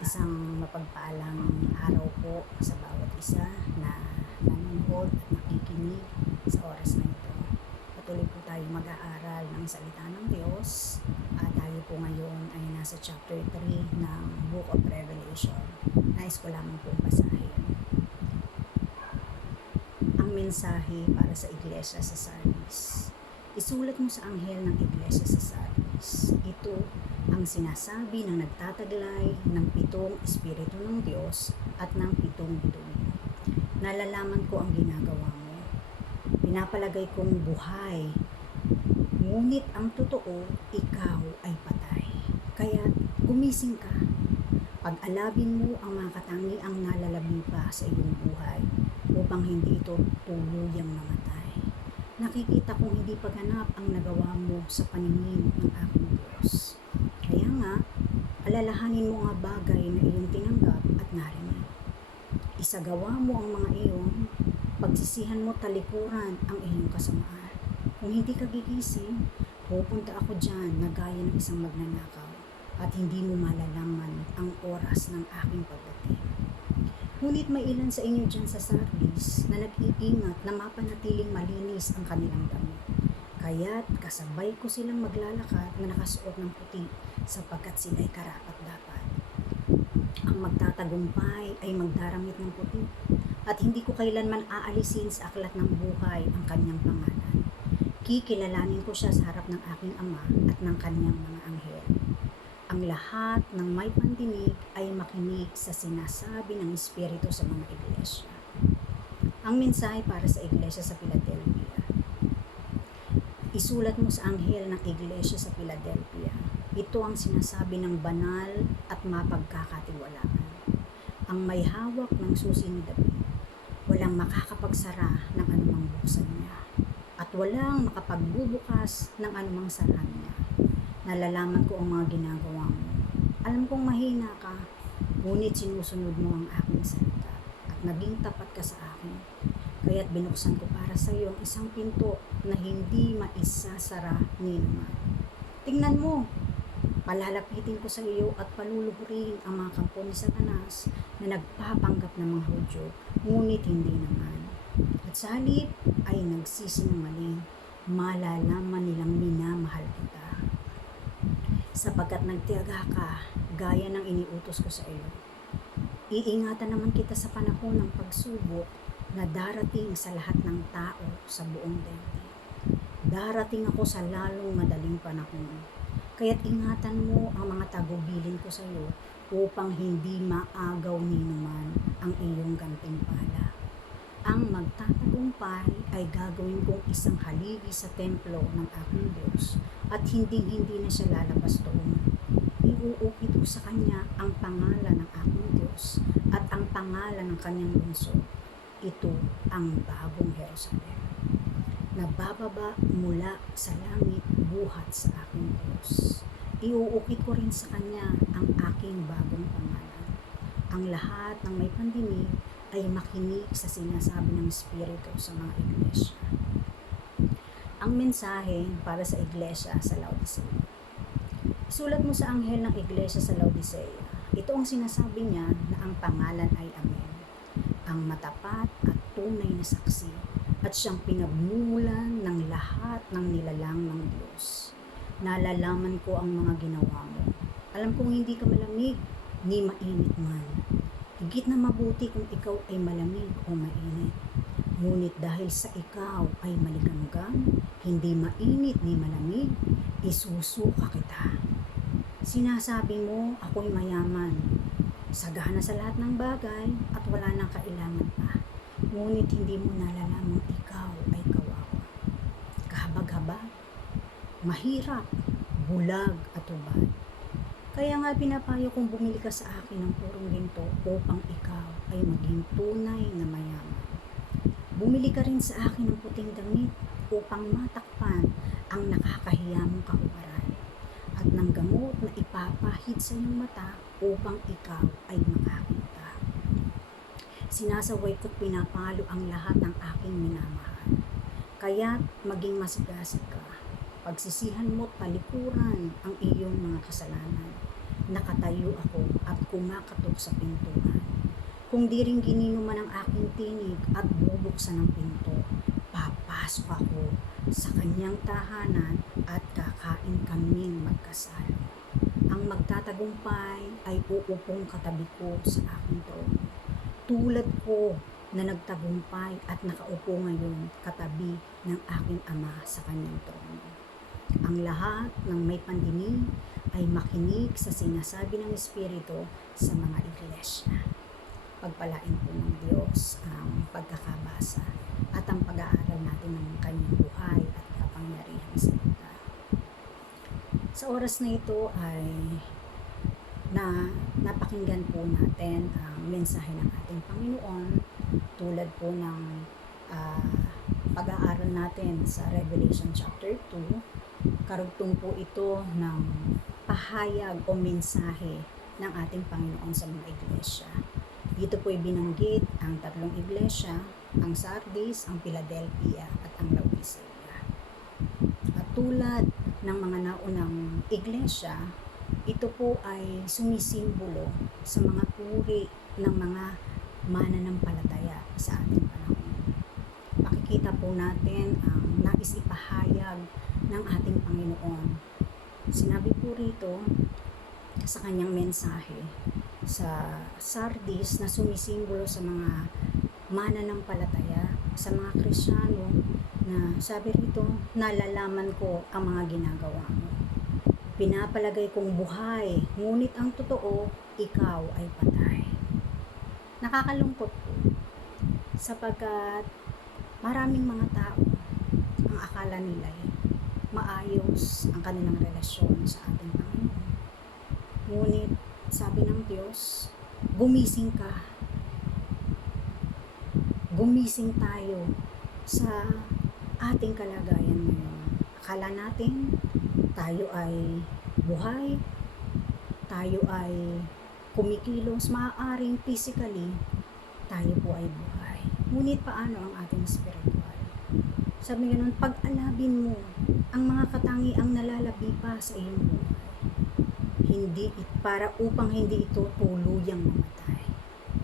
Isang mapagpaalang araw po sa bawat isa na nanonood at nakikinig sa oras na ito. Patuloy po tayo mag-aaral ng salita ng Diyos at tayo po ngayon ay nasa chapter 3 ng Book of Revelation. Nais ko lamang po basahin. Ang mensahe para sa iglesia sa Sardis. Isulat mo sa anghel ng iglesia sa Sardis. Ito ang sinasabi ng nagtataglay ng 7 espiritu ng Diyos at ng 7 bituin. Nalalaman ko ang ginagawa mo. Pinapalagay kong buhay, ngunit ang totoo, ikaw ay patay. Kaya gumising ka. Pag-alabin mo ang mga katangiang nalalabi pa sa iyong buhay upang hindi ito tuluyang mamatay. Nakikita kong hindi paganap ang nagawa mo sa paningin ng aking Diyos. Kaya nga, alalahanin mo ang bagay na iyong tinanggap at narinig. Isagawa mo ang mga iyon, pagsisihan mo talikuran ang iyong kasamaan. Kung hindi ka gigising, pupunta ako dyan na gaya ng isang magnanakaw at hindi mo malalaman ang oras ng aking pagdating. Ngunit may ilan sa inyo dyan sa Sardis na nag-iingat na mapanatiling malinis ang kanilang damit. Kaya't kasabay ko silang maglalakad na nakasuot ng puti sapagkat sila'y karapat-dapat. Ang magtatagumpay ay magdaramit ng puti at hindi ko kailanman aalisin sa aklat ng buhay ang kanyang pangalan. Kikilalanin ko siya sa harap ng aking Ama at ng kanyang mga anghel. Ang lahat ng may pandinig ay makinig sa sinasabi ng Espiritu sa mga iglesia. Ang mensahe para sa iglesia sa Philadelphia. Isulat mo sa anghel ng iglesia sa Philadelphia. Ito ang sinasabi ng banal at mapagkakatiwalaan. Ang may hawak ng susi ni David. Walang makakapagsara ng anumang buksan niya. At walang makapagbubukas ng anumang sarahan niya. Nalalaman ko ang mga ginagawa mo. Alam kong mahina ka, ngunit sinusunod mo ang aking salita at naging tapat ka sa akin. Kaya't binuksan ko para sa iyo ang isang pinto na hindi maisasara ni naman. Tingnan mo, palalapitin ko sa iyo at paluluhurin ang mga kampo ni Satanas na nagpapanggap ng mga Hudyo, ngunit hindi naman. At sa halip ay nagsisinungaling, malalaman nilang minamahal kita. Sapagkat nagtiyaga ka, gaya ng iniutos ko sa iyo. Iingatan naman kita sa panahon ng pagsubok na darating sa lahat ng tao sa buong daigdig. Darating ako sa lalong madaling panahon. Kaya't ingatan mo ang mga tagubilin ko sa iyo upang hindi maagaw ni naman ang iyong gantimpala. Ang magtatagumpay ay gagawin kong isang haligi sa templo ng aking Diyos at hindi na siya lalabas doon. Iuukit ko sa kanya ang pangalan ng aking Diyos at ang pangalan ng kanyang lungsod. Ito ang bagong Jerusalem. Nabababa mula sa langit buhat sa aking Diyos. Iuukit ko rin sa kanya ang aking bagong pangalan. Ang lahat ng may pandinig ay makinig sa sinasabi ng Espiritu sa mga iglesia. Ang mensahe para sa iglesia sa Laodicea. Isulat mo sa anghel ng iglesia sa Laodicea. Ito ang sinasabi niya na ang pangalan ay Amen. Ang matapat at tunay na saksi at siyang pinagmumulan ng lahat ng nilalang ng Diyos. Nalalaman ko ang mga ginawa mo. Alam kong hindi ka malamig ni mainit man. Higit na mabuti kung ikaw ay malamig o mainit. Ngunit dahil sa ikaw ay maliganggang, hindi mainit ni malamig, isusuka kita. Sinasabi mo, ako'y mayaman, sagana sa lahat ng bagay at wala nang kailangan pa. Ngunit hindi mo nalalamang ikaw ay kawawa. Kahabag-habag, mahirap, bulag at ubad. Kaya nga pinapayo kong bumili ka sa akin ng purong ginto upang ikaw ay maging tunay na mayaman. Bumili ka rin sa akin ng puting damit upang matakpan ang nakakahiya mong kahubaran at ng gamot na ipapahid sa iyong mata upang ikaw ay makakita. Sinasaway ko't pinapalo ang lahat ng aking minamahal. Kaya't maging masigasig ka. Pagsisihan mo't palikuran ang iyong mga kasalanan. nakatayo ako at kumakatok sa pintuan. Kung di rin gininuman ang aking tinig at bubuksan ng pinto, papasok ako sa kanyang tahanan at kakain kaming magkasalo. Ang magtatagumpay ay uupong katabi ko sa aking trono. Tulad ko na nagtagumpay at nakaupo ngayon katabi ng aking ama sa kanyang trono. Ang lahat ng may pandinig ay makinig sa sinasabi ng Espiritu sa mga iglesia. Pagpalain po ng Diyos ang pagkakabasa at ang pag-aaral natin ng kanyang buhay at kapangyarihang salita. Sa oras na ito ay napakinggan po natin ang mensahe ng ating Panginoon tulad po ng pag-aaral natin sa Revelation chapter 2. Karugtong po ito ng pahayag o mensahe ng ating Panginoon sa mga iglesia. Dito po ay binanggit ang tatlong iglesia, ang Sardis, ang Philadelphia at ang Laodicea. At tulad ng mga naunang iglesia, ito po ay sumisimbolo sa mga puri ng mga mananampalataya sa ating panahon. Makikita po natin ang nais ipahayag ng ating Panginoon. Sinabi po rito sa kanyang mensahe sa Sardis na sumisimbolo sa mga mananampalataya, sa mga Kristiyano, na sabi rito, nalalaman ko ang mga ginagawa mo. Pinapalagay kong buhay, ngunit ang totoo, ikaw ay patay. Nakakalungkot po, sapagkat maraming mga tao ang akala nila maayos ang kanilang relasyon sa ating Panginoon. Ngunit, sabi ng Diyos, gumising ka. Gumising tayo sa ating kalagayan ngayon. Akala natin, tayo ay buhay, tayo ay kumikilos, maaaring physically, tayo po ay buhay. Ngunit paano ang ating spiritual? Sabi nga nun, pag-alabin mo ang mga katangiang nalalabi pa sa iyong buhay. Hindi para upang hindi ito tuluyang mamatay.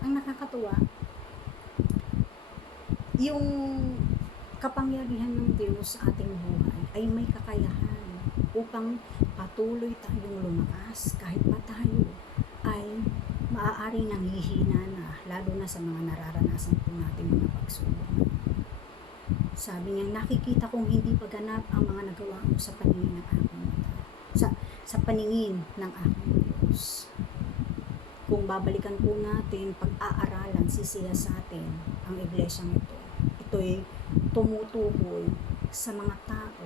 Ang nakakatuwa, yung kapangyarihan ng Diyos sa ating buhay ay may kakayahan upang patuloy tayong lumakas kahit pa tayo ay maaaring nanghihina na, lalo na sa mga nararanasan po natin mga pagsubok. Sabi niya, nakikita kong hindi paganap ang mga nagawa mo sa paningin ng aking mata. Sa paningin ng aking Diyos. Kung babalikan po natin, pag-aaralan, sisiya sa atin ang iglesyang ito. Ito'y tumutukoy sa mga tao,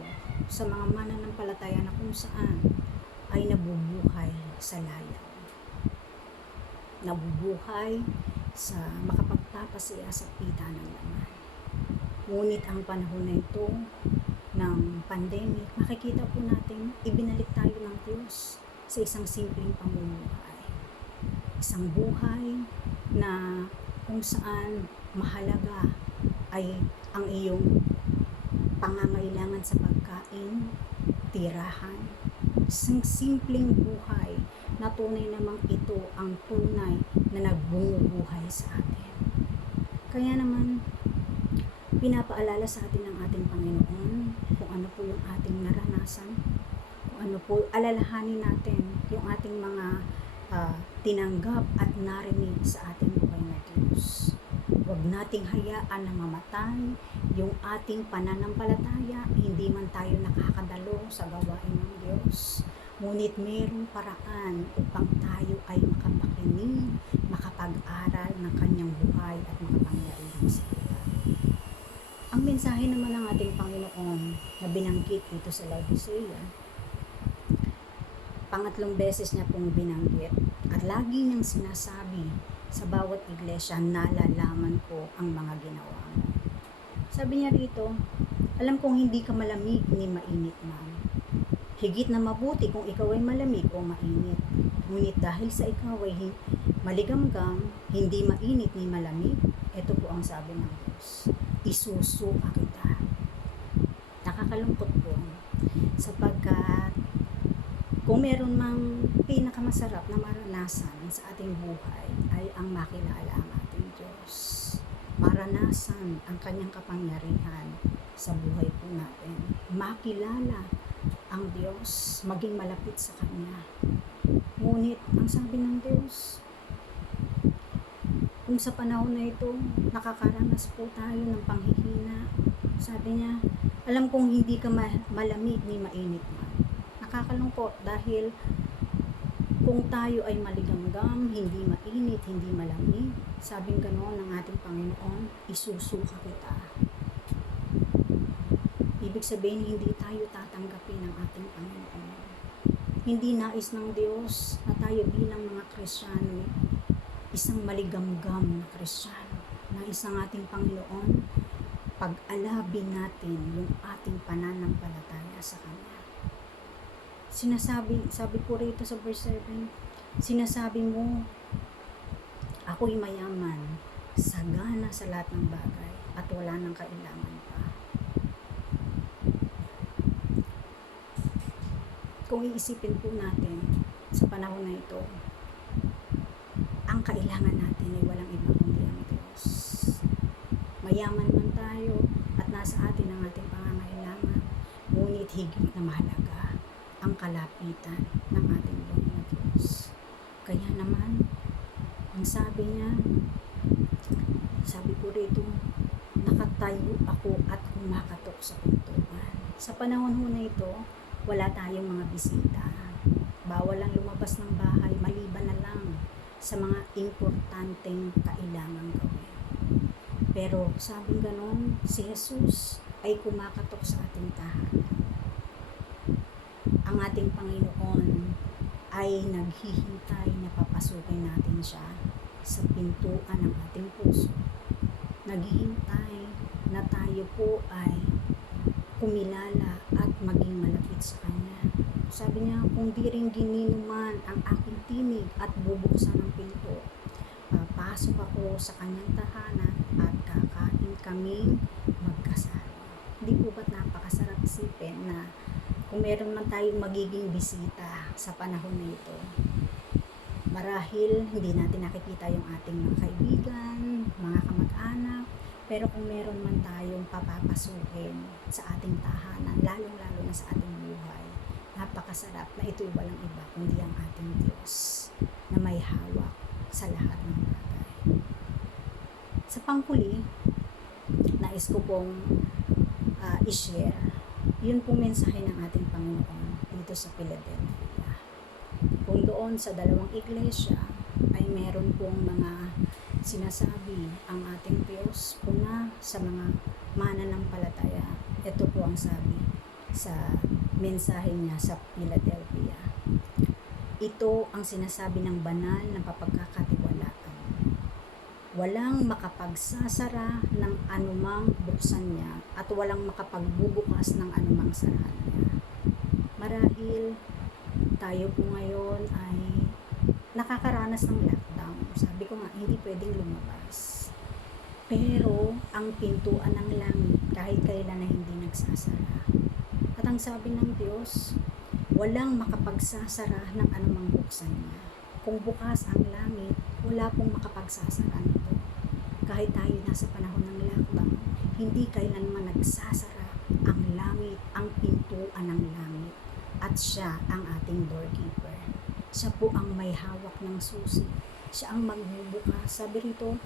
sa mga mananampalataya na kung saan ay nabubuhay sa layaw. Nabubuhay sa makapagpapasiya sa pita ng laman. Ngunit ang panahon na ito ng pandemic, makikita po natin, ibinalik tayo ng Diyos sa isang simpleng pamumuhay. Isang buhay na kung saan mahalaga ay ang iyong pangangailangan sa pagkain, tirahan, isang simpleng buhay na tunay namang ito ang tunay na nagbumubuhay sa atin. Kaya naman, pinapaalala sa atin ng ating Panginoon kung ano po yung ating naranasan, kung ano po, alalahanin natin yung ating mga tinanggap at narinig sa ating buhay na Diyos. Huwag nating hayaan na mamatay yung ating pananampalataya, hindi man tayo nakakadalo sa gawain ng Diyos. Ngunit mayroong paraan upang tayo ay makapakinig, makapag-aral ng kanyang buhay at makapangyarihang salita. Ang mensahe naman ng ating Panginoon na binanggit dito sa Laodicea, pangatlong beses niya pong binanggit at lagi niyang sinasabi sa bawat iglesia, nalalaman ko ang mga ginawa mo. Sabi niya rito, alam kong hindi ka malamig ni mainit man. Higit na mabuti kung ikaw ay malamig o mainit. Ngunit dahil sa ikaw ay maligamgam, hindi mainit ni malamig, ito po ang sabi ng Diyos, isusuka kita. Nakakalungkot po sapagkat Kung meron mang pinakamasarap na maranasan sa ating buhay ay ang makilala ang ating Diyos. Maranasan ang kanyang kapangyarihan sa buhay po natin. Makilala ang Diyos, maging malapit sa Kanya. Ngunit, ang sabi ng Diyos, kung sa panahon na ito, nakakaranas po tayo ng panghihina, sabi niya, alam kong hindi ka malamig ni mainit man. Nakakalungkot dahil kung tayo ay maligamgam, hindi mainit, hindi malamig, sabing gano'n ng ating Panginoon, isusuka kita. Ibig sabihin, hindi tayo tatanggapin ng ating Panginoon. Hindi nais ng Diyos na tayo bilang mga Kristiyano, isang maligamgam na Kristiyano. Nais ng ating Panginoon, pag-alabin natin yung ating pananampalataya sa Kanya. Sabi po rito sa verse 7, sinasabi mo, ako'y mayaman, sagana sa lahat ng bagay, at wala nang kailangan pa. Kung iisipin po natin sa panahon na ito, ang kailangan natin ay walang iba kundi ang Diyos. Mayaman man tayo at nasa atin ang ating pangangailangan, ngunit higit na mahalaga ang kalapitan ng ating buhay na Diyos. Kaya naman, ang sabi niya, sabi ko rito, nakatayo ako at kumakatok sa pintuan. Sa panahon ho na ito, wala tayong mga bisita. Bawal ang lumabas ng bahay, maliban na lang sa mga importanteng kailangang gawin. Pero sabing ganon, si Jesus ay kumakatok sa ating tahanan. Ang ating Panginoon ay naghihintay na papasukin natin siya sa pintuan ng ating puso. Naghihintay na tayo po ay kumilala at maging malapit sa Kanya. Sabi niya, kung di rin gininuman ang aking tinig at bubuksan ang pinto, papasok ako sa Kanyang tahanan at kakain kaming magkasama. Hindi po ba't napakasarap isipin na kung meron man tayong magiging bisita sa panahon na ito, marahil hindi natin nakikita yung ating mga kaibigan, mga kamag-anak, pero kung meron man tayong papapasukin sa ating tahanan, lalong-lalo na sa ating buhay, napakasarap na ito'y walang iba kundi ang ating Diyos na may hawak sa lahat ng bagay. Sa panghuli, nais ko pong i-share yun pong mensahe ng ating Panginoon dito sa Philadelphia. Kung doon sa dalawang iglesia ay meron pong mga sinasabi ang ating Diyos una sa mga mananampalataya. Ito po ang sabi sa mensahe niya sa Philadelphia. Ito ang sinasabi ng banal na papagkakatiwalaan. Walang makapagsasara ng anumang buksan niya at walang makapagbubukas ng anumang sarahan niya. Marahil tayo po ngayon ay nakakaranas ng lockdown. Sabi ko nga, hindi pwedeng lumabas. Pero ang pintuan ng langit kahit kailan na hindi nagsasara. At ang sabi ng Diyos, walang makapagsasara ng anumang buksan niya. Kung bukas ang langit, wala pong makapagsasara nito. Kahit tayo nasa panahon ng lockdown, hindi kailanman nagsasara ang langit, ang pintuan ng langit. At siya ang ating doorkeeper. Siya po ang may hawak ng susi. Siya ang magbubukas. Sabi rito,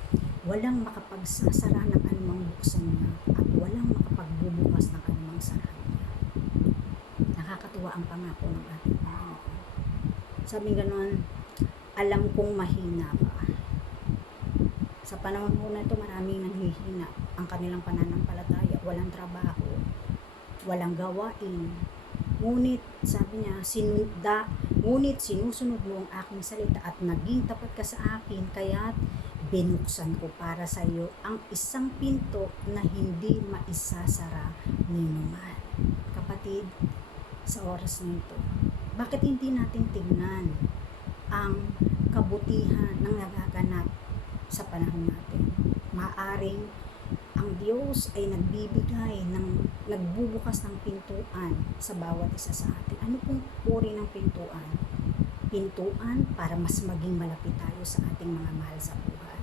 walang makapagsasara ng anumang buksan niya at walang makapagbubukas ng anumang sarahan niya. Nakakatuwa ang pangako ng ating Panginoon. Sabi ganon, alam kong mahina ka. Sa panahon mo na ito, maraming nanghihina ang kanilang pananampalataya. Walang trabaho, walang gawain. Ngunit, sabi niya, ngunit sinusunod mo ang aking salita at naging tapat ka sa akin, kaya't binuksan ko para sa iyo ang isang pinto na hindi maisasara ninuman. Kapatid, sa oras nito, bakit hindi natin tignan ang kabutihan ng nagaganap sa panahon natin? Maaring Ang Diyos ay nagbubukas ng pintuan sa bawat isa sa atin. Ano pong uri ng pintuan? Pintuan para mas maging malapit tayo sa ating mga mahal sa buhay.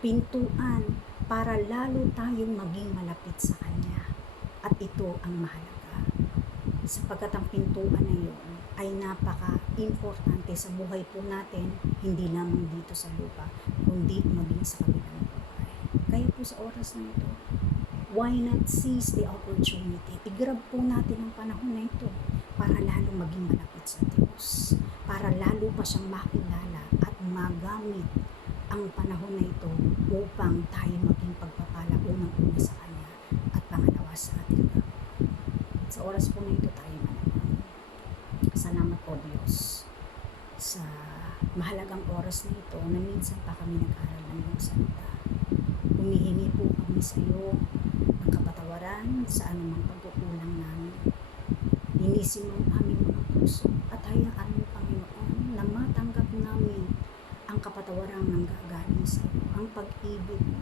Pintuan para lalo tayong maging malapit sa Kanya. At ito ang mahalaga. Sapagkat ang pintuan na yun ay napaka-importante sa buhay po natin, hindi lamang dito sa lupa, kundi maging sa kabilang buhay. Kaya po sa oras na ito, why not seize the opportunity? I-grab po natin ang panahon na ito para lalo maging malapit sa Diyos, para lalo pa siyang makilala at magamit ang panahon na ito upang tayo maging pagpapala unang-una sa Kanya at pangalawa sa ating kapwa. Sa oras po na ito tayo manalangin. Salamat po Diyos sa mahalagang oras na ito na minsan pa kami nag-aral ng iyong salita. Humihingi po kami sa iyo ng kapatawaran sa anumang pagkukulang namin. Linisin mo ang aming mga puso at hayaan mo, Panginoon, na matanggap namin ang kapatawarang nanggagaling sa iyo, ang pag-ibig mo.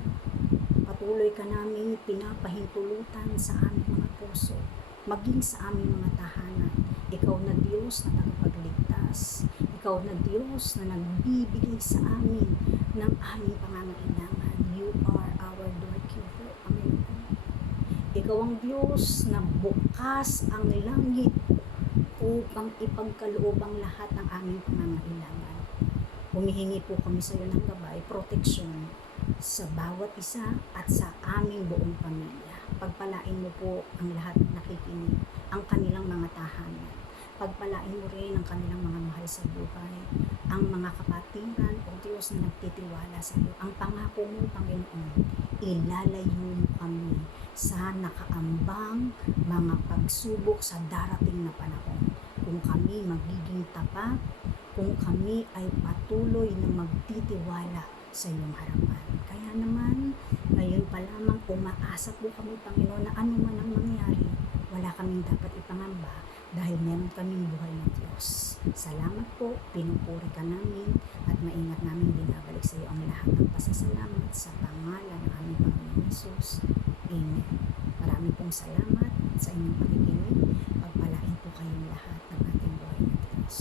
Patuloy ka namin pinapahintulutan sa aming mga puso, maging sa aming mga tahanan. Ikaw na Diyos na tagapagligtas. Ikaw na Diyos na nagbibigay sa amin ng aming pangangailangan. You are our doorkeeper, Panginoon. Ikaw ang Diyos na bukas ang langit upang ipagkaloob ang lahat ng aming pangangailangan. Humihingi po kami sa iyo ng gabay, proteksyon sa bawat isa at sa aming buong pamilya. Pagpalain mo po ang lahat ng nakikinig, ang kanilang mga tahanan. Pagpalain mo rin ang kanilang mga mahal sa buhay, ang mga kapatiran o Diyos na nagtitiwala sa iyo. Ang pangako mo, Panginoon, ilalayo mo kami sa nakaambang mga pagsubok sa darating na panahon. Kung kami magiging tapat, kung kami ay patuloy na magtitiwala sa iyong harapan. Kaya naman, ngayon pa lamang umaasa po kami, Panginoon, na ano man ang mangyari, wala kaming dapat ipangamba dahil meron kaming buhay ng Diyos. Salamat po, pinupuri ka namin at maingat namin binabalik sa iyo ang lahat ng pasasalamat sa pangalan ng aming Panginoon Jesus. Amen. Marami pong salamat sa inyong pakikinig. Pagpalain po kayong lahat ng ating buhay ng Diyos.